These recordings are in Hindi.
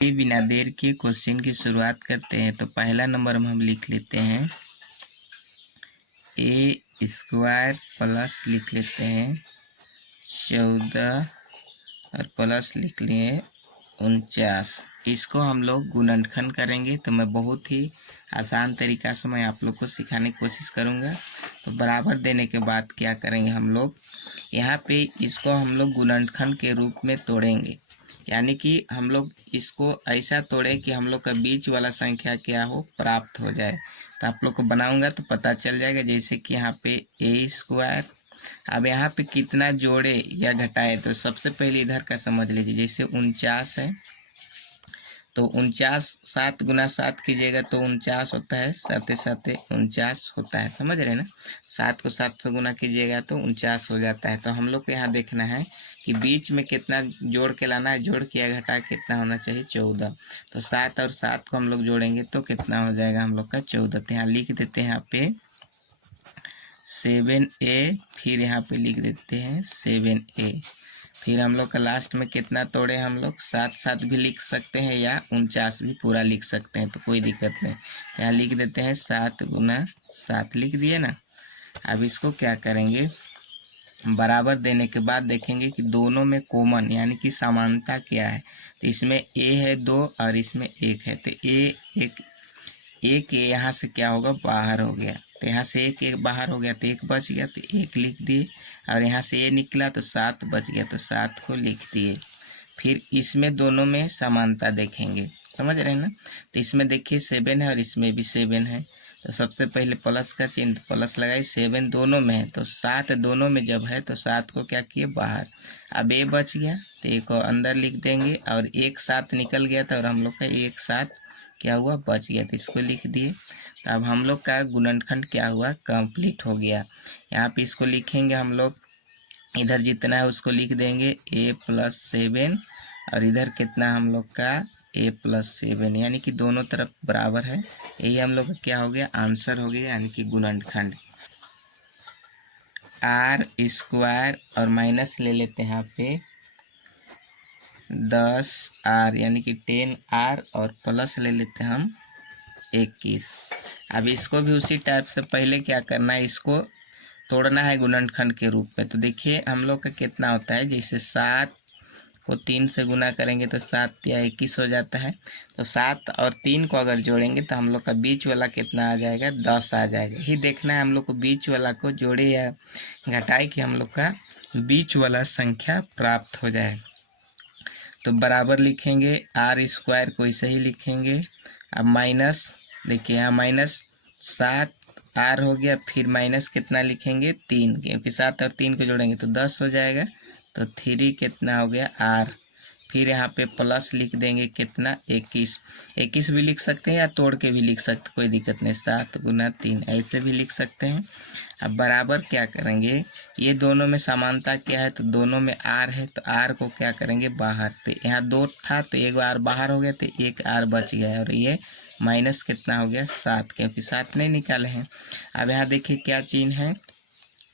बिना देर के क्वेश्चन की शुरुआत करते हैं। तो पहला नंबर में हम लिख लेते हैं ए स्क्वायर प्लस लिख लेते हैं 14 और प्लस लिख लिए 49। इसको हम लोग गुणनखंड करेंगे। तो मैं बहुत ही आसान तरीका से मैं आप लोग को सिखाने की कोशिश करूँगा। तो बराबर देने के बाद क्या करेंगे हम लोग, यहाँ पे इसको हम लोग गुणनखंड के रूप में तोड़ेंगे। यानी कि हम लोग इसको ऐसा तोड़े कि हम लोग का बीच वाला संख्या क्या हो, प्राप्त हो जाए। तो आप लोग को बनाऊंगा तो पता चल जाएगा। जैसे कि यहाँ पे ए स्क्वायर, अब यहाँ पे कितना जोड़े या घटाए, तो सबसे पहले इधर का समझ लीजिए। जैसे 49 है तो 49 7 गुना 7 कीजिएगा तो 49 होता है, 7 7 49 होता है, समझ रहे ना। 7 को 7 से गुना कीजिएगा तो 49 हो जाता है। तो हम लोग को यहाँ देखना है कि बीच में कितना जोड़ के लाना है, जोड़ किया घटा कितना होना चाहिए 14। तो 7 और 7 को हम लोग जोड़ेंगे तो कितना हो जाएगा हम लोग का 14। तो यहाँ लिख देते हैं यहाँ पे 7a, फिर यहाँ पे लिख देते हैं 7a। फिर हम लोग का लास्ट में कितना तोड़े हम लोग, 7 7 भी लिख सकते हैं या 49 भी पूरा लिख सकते हैं, तो कोई दिक्कत नहीं। यहाँ लिख देते हैं 7 गुना 7 लिख दिए ना। अब इसको क्या करेंगे, बराबर देने के बाद देखेंगे कि दोनों में कॉमन यानी कि समानता क्या है। तो इसमें a है 2 और इसमें 1 है, तो एक यहाँ से क्या होगा, बाहर हो गया। तो यहाँ से एक बाहर हो गया तो 1 बच गया, तो 1 लिख दिए। और यहाँ से ए निकला तो 7 बच गया, तो 7 को लिख दिए। फिर इसमें दोनों में समानता देखेंगे, समझ रहे हैं ना। तो इसमें देखिए 7 है और इसमें भी 7 है। तो सबसे पहले प्लस का चिन्ह, प्लस लगाई, 7 दोनों में है तो 7 दोनों में जब है तो 7 को क्या किए, बाहर। अब ए बच गया तो ए को अंदर लिख देंगे, और 1 7 निकल गया था और हम लोग का 1 7 क्या हुआ, बच गया, तो इसको लिख दिए। तो अब हम लोग का गुणनखंड क्या हुआ, कंप्लीट हो गया। यहाँ पे इसको लिखेंगे हम लोग, इधर जितना है उसको लिख देंगे a+7 और इधर कितना हम लोग का a+7, यानी कि दोनों तरफ बराबर है। यही हम लोग का क्या हो गया, आंसर हो गया, यानी कि गुणनखंड। आर स्क्वायर और माइनस ले लेते हैं यहाँ पे 10r यानी कि 10r और प्लस ले लेते हैं हम 21। अब इसको भी उसी टाइप से पहले क्या करना है, इसको तोड़ना है गुणनखंड के रूप में। तो देखिए हम लोग का कितना होता है, जैसे 7 को 3 से गुना करेंगे तो 7 या 21 हो जाता है। तो 7 और 3 को अगर जोड़ेंगे तो हम लोग का बीच वाला कितना आ जाएगा, 10 आ जाएगा। यही देखना है हम लोग को, बीच वाला को जोड़े या घटाए कि हम लोग का बीच वाला संख्या प्राप्त हो जाए। तो बराबर लिखेंगे, आर स्क्वायर को ऐसे ही लिखेंगे। अब माइनस, देखिए यहाँ -7 आर हो गया, फिर माइनस कितना लिखेंगे 3, क्योंकि 7 और 3 को जोड़ेंगे तो 10 हो जाएगा। तो 3 कितना हो गया आर। फिर यहाँ पे प्लस लिख देंगे कितना 21 भी लिख सकते हैं या तोड़ के भी लिख सकते, कोई दिक्कत नहीं। 7 गुना 3 ऐसे भी लिख सकते हैं। अब बराबर क्या करेंगे, ये दोनों में समानता क्या है, तो दोनों में आर है, तो आर को क्या करेंगे, बाहर। तो यहाँ 2 था तो 1 आर बाहर हो गया, तो 1 आर बच गया। और ये माइनस कितना हो गया 7, क्योंकि 7 नहीं निकाले हैं। अब यहाँ देखिए क्या चिन्ह है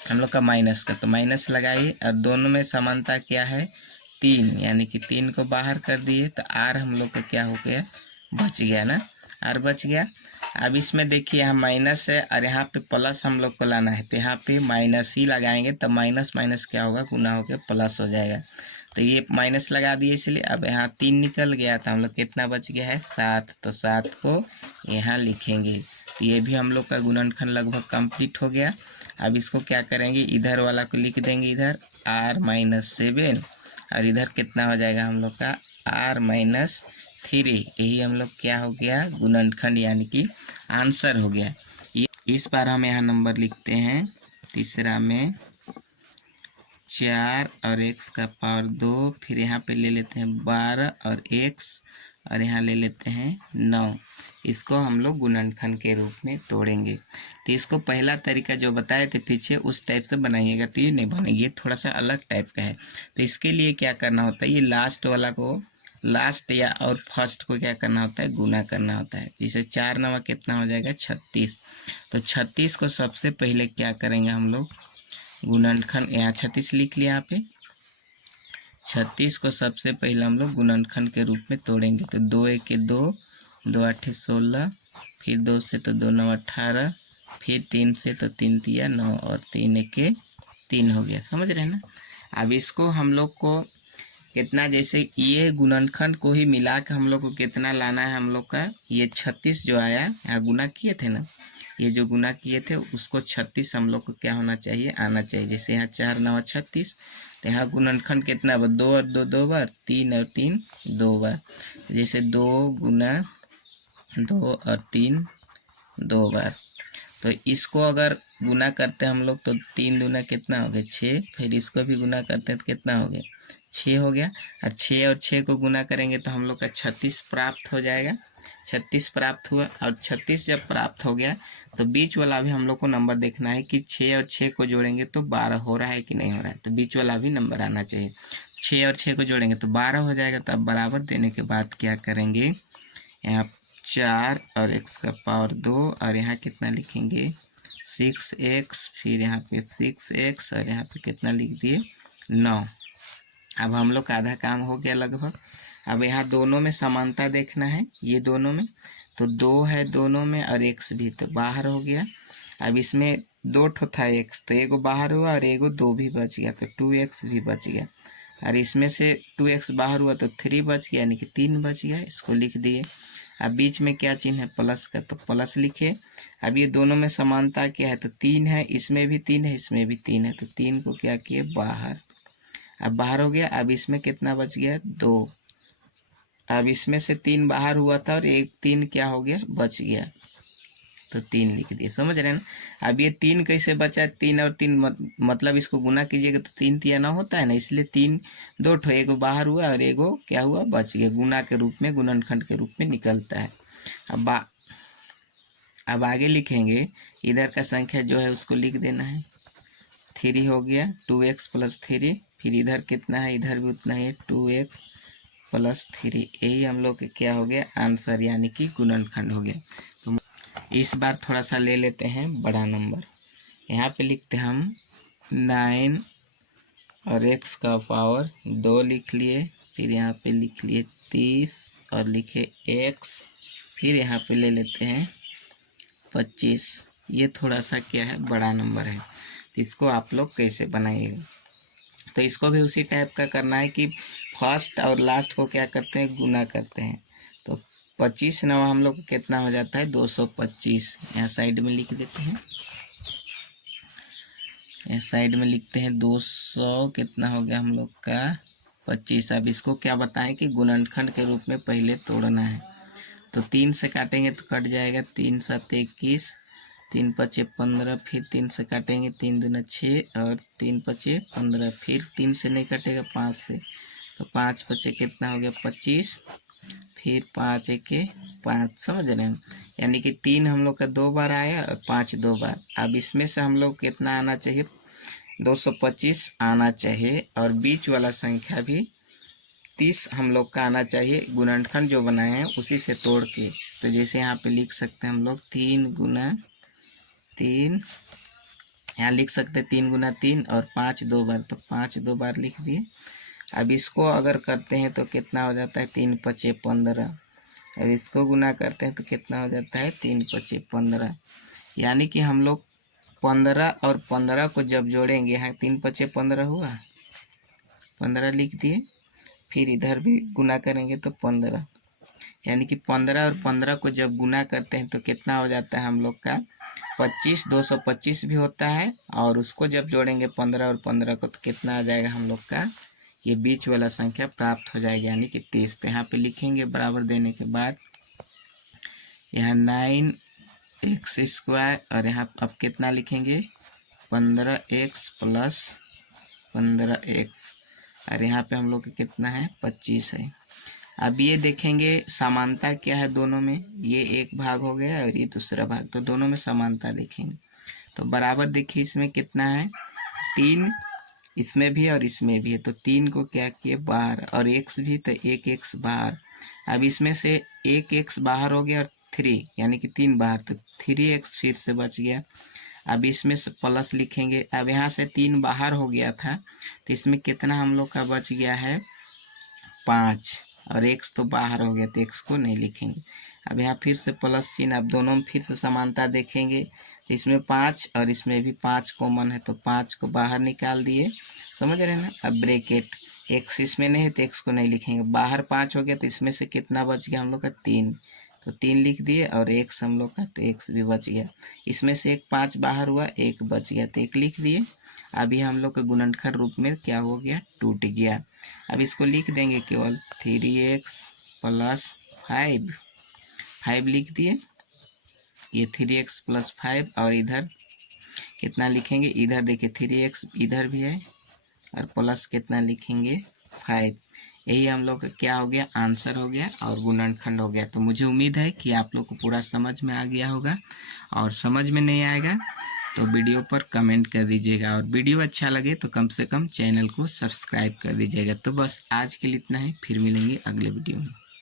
हम लोग का, माइनस का, तो माइनस लगाइए। और दोनों में समानता क्या है, 3, यानी कि 3 को बाहर कर दिए, तो आर हम लोग का क्या हो गया, बच गया ना, आर बच गया। अब इसमें देखिए यहाँ माइनस है और यहाँ पे प्लस हम लोग को लाना है, तो यहाँ पे माइनस ही लगाएंगे, तो माइनस माइनस क्या होगा, गुना होकर प्लस हो जाएगा। तो ये माइनस लगा दिए इसलिए। अब यहाँ 3 निकल गया तो हम लोग कितना बच गया है, 7, तो 7 को यहाँ लिखेंगे। तो ये भी हम लोग का गुणनखंड लगभग कंप्लीट हो गया। अब इसको क्या करेंगे, इधर वाला को लिख देंगे, इधर r-7 और इधर कितना हो जाएगा हम लोग का r-3। यही हम लोग क्या हो गया, गुणनखंड, यानी कि आंसर हो गया। इस बार हम यहाँ नंबर लिखते हैं, तीसरा में 4 और x का पावर 2, फिर यहाँ पे ले लेते हैं 12 और x, और यहाँ ले लेते हैं 9। इसको हम लोग गुणनखंड के रूप में तोड़ेंगे। तो इसको पहला तरीका जो बताए थे पीछे, उस टाइप से बनाइएगा तो ये नहीं बनेगी, ये थोड़ा सा अलग टाइप का है। तो इसके लिए क्या करना होता है, ये लास्ट वाला को, लास्ट या और फर्स्ट को क्या करना होता है, गुना करना होता है। जैसे 4 9 कितना हो जाएगा 36। तो 36 को सबसे पहले क्या करेंगे हम लोग, गुणनखंड, यहाँ 36 लिख लिया यहाँ पे, 36 को सबसे पहले हम लोग गुणनखंड के रूप में तोड़ेंगे। तो 2 1 2, 2 8 16, फिर 2 से तो 2 9 18, फिर 3 से तो 3 3 9 और 3 1 3 हो गया। समझ रहे हैं ना। अब इसको हम लोग को कितना, जैसे ये गुणनखंड को ही मिला के हम लोग को कितना लाना है हम लोग का, ये 36 जो आया यहाँ गुना किए थे ना, ये जो गुना किए थे उसको 36 हम लोग को क्या होना चाहिए, आना चाहिए। जैसे यहाँ 4 9 36, तो यहाँ गुणनखंड कितना बार, 2 और 2 2 बार, 3 और 3 2 बार। जैसे 2 गुना 2 और 3 2 बार। तो इसको अगर गुना करते हैं हम लोग तो 3 दूना कितना हो गया 6, फिर इसको भी गुना करते हैं तो कितना हो गया 6 हो गया। और 6 और 6 को गुना करेंगे तो हम लोग का 36 प्राप्त हो जाएगा। 36 प्राप्त हुआ, और 36 जब प्राप्त हो गया तो बीच वाला भी हम लोग को नंबर देखना है कि 6 और 6 को जोड़ेंगे तो 12 हो रहा है कि नहीं हो रहा है। तो बीच वाला भी नंबर आना चाहिए। 6 और 6 को जोड़ेंगे तो 12 हो जाएगा। तो अब बराबर देने के बाद क्या करेंगे, यहाँ 4 और x का पावर 2, और यहाँ कितना लिखेंगे 6x, फिर यहाँ पे 6x, और यहाँ पे कितना लिख दिए 9। अब हम लोग का आधा काम हो गया लगभग। अब यहाँ दोनों में समानता देखना है, ये दोनों में तो 2 है दोनों में, और x भी तो बाहर हो गया। अब इसमें 2 ठो था x, तो एगो बाहर हुआ और एगो 2 भी बच गया, तो 2x भी बच गया। और इसमें से 2x बाहर हुआ तो 3 बच गया, यानी कि 3 बच गया, इसको लिख दिए। अब बीच में क्या चिन्ह है, प्लस का, तो प्लस लिखे। अब ये दोनों में समानता क्या है, तो 3 है, इसमें भी 3 है, इसमें भी 3 है, तो 3 को क्या किए बाहर। अब बाहर हो गया। अब इसमें कितना बच गया 2। अब इसमें से 3 बाहर हुआ था और एक 3 क्या हो गया बच गया, तो 3 लिख दिए। समझ रहे हैं ना। अब ये 3 कैसे बचा, 3 और 3 मतलब इसको गुना कीजिएगा तो 3 3 9 होता है ना, इसलिए 3 2 ठो, एगो बाहर हुआ और एगो क्या हुआ बच गया, गुना के रूप में, गुणनखंड के रूप में निकलता है। अब आगे लिखेंगे, इधर का संख्या जो है उसको लिख देना है। 3 हो गया, 2x + 3, फिर इधर कितना है, इधर भी उतना ही 2x + 3। यही हम लोग के क्या हो गया आंसर, यानी कि गुणनखंड हो गया। तो इस बार थोड़ा सा ले लेते हैं बड़ा नंबर। यहाँ पे लिखते हैं हम 9 और x का पावर 2 लिख लिए, फिर यहाँ पे लिख लिए 30 और लिखे x, फिर यहाँ पे ले लेते हैं 25। ये थोड़ा सा क्या है बड़ा नंबर है, तो इसको आप लोग कैसे बनाइएगा। तो इसको भी उसी टाइप का करना है कि फर्स्ट और लास्ट को क्या करते हैं गुना करते हैं। तो 25 9 हम लोग को कितना हो जाता है 225। यहाँ साइड में लिख देते हैं, यहाँ साइड में लिखते हैं 200 कितना हो गया हम लोग का 25। अब इसको क्या बताएं कि गुणनखंड के रूप में पहले तोड़ना है। तो 3 से काटेंगे तो कट जाएगा, 3 7 21, 3 5 15, फिर 3 से काटेंगे 3 दूना 6 और 3 5 15, फिर 3 से नहीं कटेगा 5 से, तो 5 5 कितना हो गया 25, फिर 5 1 5। समझ रहे हैं, यानी कि 3 हम लोग का 2 बार आया और 5 2 बार। अब इसमें से हम लोग कितना आना चाहिए 225 आना चाहिए, और बीच वाला संख्या भी 30 हम लोग का आना चाहिए, गुणनखंड जो बनाए हैं उसी से तोड़ के। तो जैसे यहाँ पे लिख सकते हैं हम लोग 3 गुना 3, यहाँ लिख सकते हैं 3 गुना 3, और 5 2 बार, तो 5 2 बार लिख दिए। अब इसको अगर करते हैं तो कितना हो जाता है 3 5 15। अब इसको गुना करते हैं तो कितना हो जाता है 3 5 15, यानी कि हम लोग 15 और 15 को जब जोड़ेंगे, यहाँ 3 5 15 हुआ, 15 लिख दिए, फिर इधर भी गुना करेंगे तो 15, यानी कि 15 और 15 को जब गुना करते हैं तो कितना हो जाता है हम लोग का 25, 225 भी होता है, और उसको जब जोड़ेंगे 15 और 15 को तो कितना आ जाएगा हम लोग का, ये बीच वाला संख्या प्राप्त हो जाएगी, यानी कि 30। तो यहाँ पे लिखेंगे बराबर देने के बाद, यहाँ 9x² और यहाँ अब कितना लिखेंगे 15x + 15x, और यहाँ पे हम लोग का कितना है 25 है। अब ये देखेंगे समानता क्या है दोनों में, ये एक भाग हो गया और ये दूसरा भाग, तो दोनों में समानता देखेंगे। तो बराबर देखिए इसमें कितना है 3, इसमें भी और इसमें भी है, तो 3 को क्या किए बाहर, और x भी, तो एक x बाहर। अब इसमें से एक x बाहर हो गया और 3, यानी कि 3 बाहर, तो 3x फिर से बच गया। अब इसमें से प्लस लिखेंगे। अब यहाँ से 3 बाहर हो गया था, तो इसमें कितना हम लोग का बच गया है 5, और x तो बाहर हो गया तो x को नहीं लिखेंगे। अब यहाँ फिर से प्लस चिन्ह, अब दोनों में फिर से समानता देखेंगे, तो इसमें 5 और इसमें भी 5 कॉमन है, तो 5 को बाहर निकाल दिए, समझ रहे हैं ना। अब ब्रैकेट, x इसमें नहीं है तो x को नहीं लिखेंगे, बाहर 5 हो गया तो इसमें से कितना बच गया हम लोग का 3, तो 3 लिख दिए, और x हम लोग का तो x भी बच गया। इसमें से एक 5 बाहर हुआ, 1 बच गया तो 1 लिख दिए। अभी हम लोग का गुणनखंड रूप में क्या हो गया, टूट गया। अब इसको लिख देंगे केवल 3x प्लस 5 लिख दिए, ये 3x प्लस 5, और इधर कितना लिखेंगे, इधर देखिए 3x इधर भी है, और प्लस कितना लिखेंगे 5। यही हम लोग का क्या हो गया, आंसर हो गया और गुणनखंड हो गया। तो मुझे उम्मीद है कि आप लोग को पूरा समझ में आ गया होगा, और समझ में नहीं आएगा तो वीडियो पर कमेंट कर दीजिएगा, और वीडियो अच्छा लगे तो कम से कम चैनल को सब्सक्राइब कर दीजिएगा। तो बस आज के लिए इतना ही, फिर मिलेंगे अगले वीडियो में।